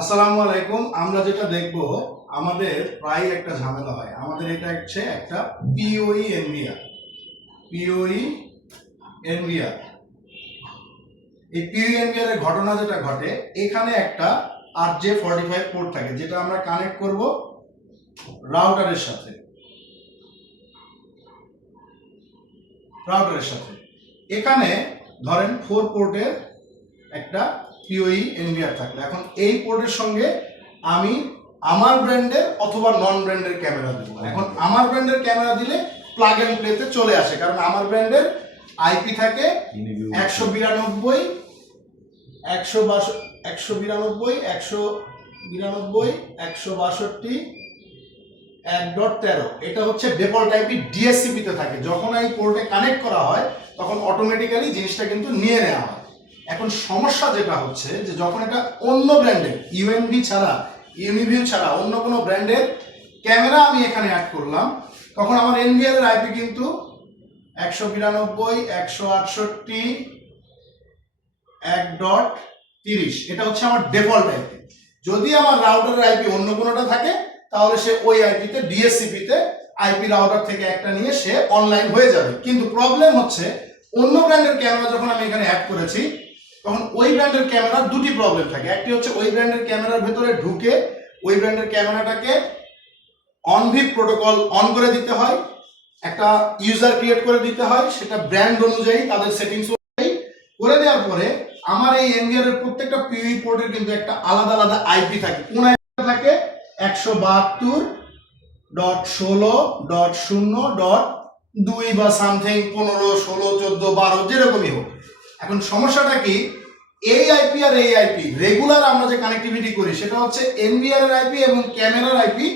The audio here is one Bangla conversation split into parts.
আসসালামু আলাইকুম। আমরা যেটা দেখব, আমাদের প্রায় একটা ঝামেলা হয়। আমাদের এটা হচ্ছে একটা পিওই এনভিআর। পিওই এনভিআর এই পিওই এনভিআর এর ঘটনা যেটা ঘটে, এখানে একটা RJ45 পোর্ট থাকে, যেটা আমরা কানেক্ট করব রাউটারের সাথে। এখানে ধরেন 4 পোর্টের একটা পিওই এনভিআর থাকলে, এখন এই পোর্টের সঙ্গে আমি আমার ব্র্যান্ডের অথবা নন ব্র্যান্ডের ক্যামেরা দেবো। এখন আমার ব্র্যান্ডের ক্যামেরা দিলে প্লাগ এন্ড প্লেতে চলে আসে, কারণ আমার ব্র্যান্ডের আইপি থাকে 192 162 এটা হচ্ছে ডিফল্ট আইপি ডিএসসিপি তে থাকে। যখন এই পোর্টে কানেক্ট করা হয় তখন অটোমেটিক্যালি জিনিসটা কিন্তু নিয়ে নেওয়া হয়। এখন সমস্যা যেটা হচ্ছে যে যখন এটা অন্য ব্র্যান্ডের ইউনিভিউ ছাড়া অন্য কোনো ব্র্যান্ডের ক্যামেরা আমি এখানে অ্যাড করলাম, তখন আমার এনভিআর এর আইপি কিন্তু 192 168 1.30। এটা হচ্ছে আমার ডিফল্ট আইপি। যদি আমার রাউটারের আইপি অন্য কোনোটা থাকে, তাহলে সে ওই আইপিতে ডিএসসিপি তে আইপি রাউটার থেকে একটা নিয়ে সে অনলাইন হয়ে যাবে। কিন্তু প্রবলেম হচ্ছে অন্য ব্র্যান্ডের ক্যামেরা যখন আমি এখানে অ্যাড করেছি, তখন ওই ব্র্যান্ডের ক্যামেরার দুটি প্রবলেম থাকে। একটি হচ্ছে ওই ব্র্যান্ডের ক্যামেরার ভেতরে ঢুকে ওই ব্র্যান্ডের ক্যামেরাটাকে অনভিপ প্রোটোকল অন করে দিতে হয়, একটা ইউজার ক্রিয়েট করে দিতে হয়, সেটা ব্র্যান্ড অনুযায়ী তাদের সেটিংস অনুযায়ী করে দেওয়ার পরে আমার এই এনভিআর এর প্রত্যেকটা পিওই পোর্টের কিন্তু একটা আলাদা আলাদা আইপি থাকে। কোন আইপি থাকে? 172.16.0.2 বা সামথিং 15 16 14 12 যেরকমই হোক। এখন সমস্যাটা কি, এই আইপি আর এই আইপি রেগুলার আমরা যে কানেক্টিভিটি করি সেটা হচ্ছে এনভিআর এর আইপি এবং ক্যামেরার আইপি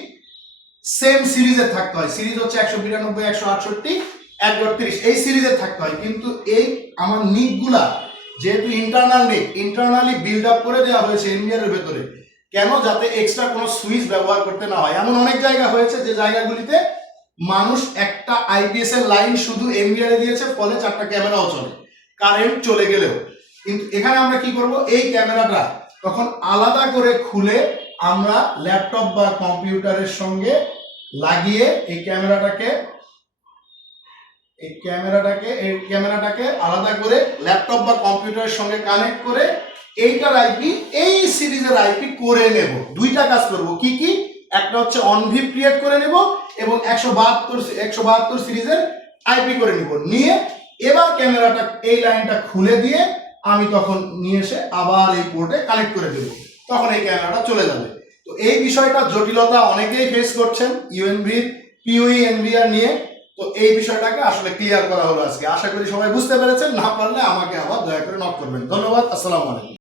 সেম সিরিজে থাকতে হয়। সিরিজ হচ্ছে 192 168 1.30 এই সিরিজে থাকতে হয়। কিন্তু এই আমার নিকগুলা যেহেতু ইন্টারনালি বিল্ড আপ করে দেওয়া হয়েছে এনভিআর এর ভেতরে, কেন? যাতে এক্সট্রা কোনো সুইচ ব্যবহার করতে না হয়। এমন অনেক জায়গা হয়েছে যে জায়গাগুলিতে মানুষ একটা আইপিএস এর লাইন শুধু এনভিআর এ দিয়েছে, ফলে 4টা ক্যামেরাও চলে কারেন্ট চলে গেলেও। কিন্তু এখানে আমরা কি করব, এই ক্যামেরাটা তখন আলাদা করে খুলে আমরা ল্যাপটপ বা কম্পিউটারের সঙ্গে লাগিয়ে এই ক্যামেরাটাকে আলাদা করে ল্যাপটপ বা কম্পিউটারের সঙ্গে কানেক্ট করে এইটার আইপি এই সিরিজের আইপি করে নেব। দুইটা কাজ করব। কি কি? একটা হচ্ছে অনভিপ ক্রিয়েট করে নেব এবং 172 সিরিজের আইপি করে নিব। নিয়ে এবার ক্যামেরাটা এই লাইনটা খুলে দিয়ে আমি তখন নিয়ে এসে আবার এই পোর্টে কানেক্ট করে দেব, তখন এই ক্যামেরাটা চলে যাবে। তো এই বিষয়টা জটিলতা অনেকেই ফেস করছেন পিওই এনভিআর নিয়ে। তো এই বিষয়টাকে আসলে ক্লিয়ার করা হলো আজকে। আশা করি সবাই বুঝতে পেরেছেন। না পারলে আমাকে আবার দয়া করে নক করবেন। ধন্যবাদ। আসসালামু আলাইকুম।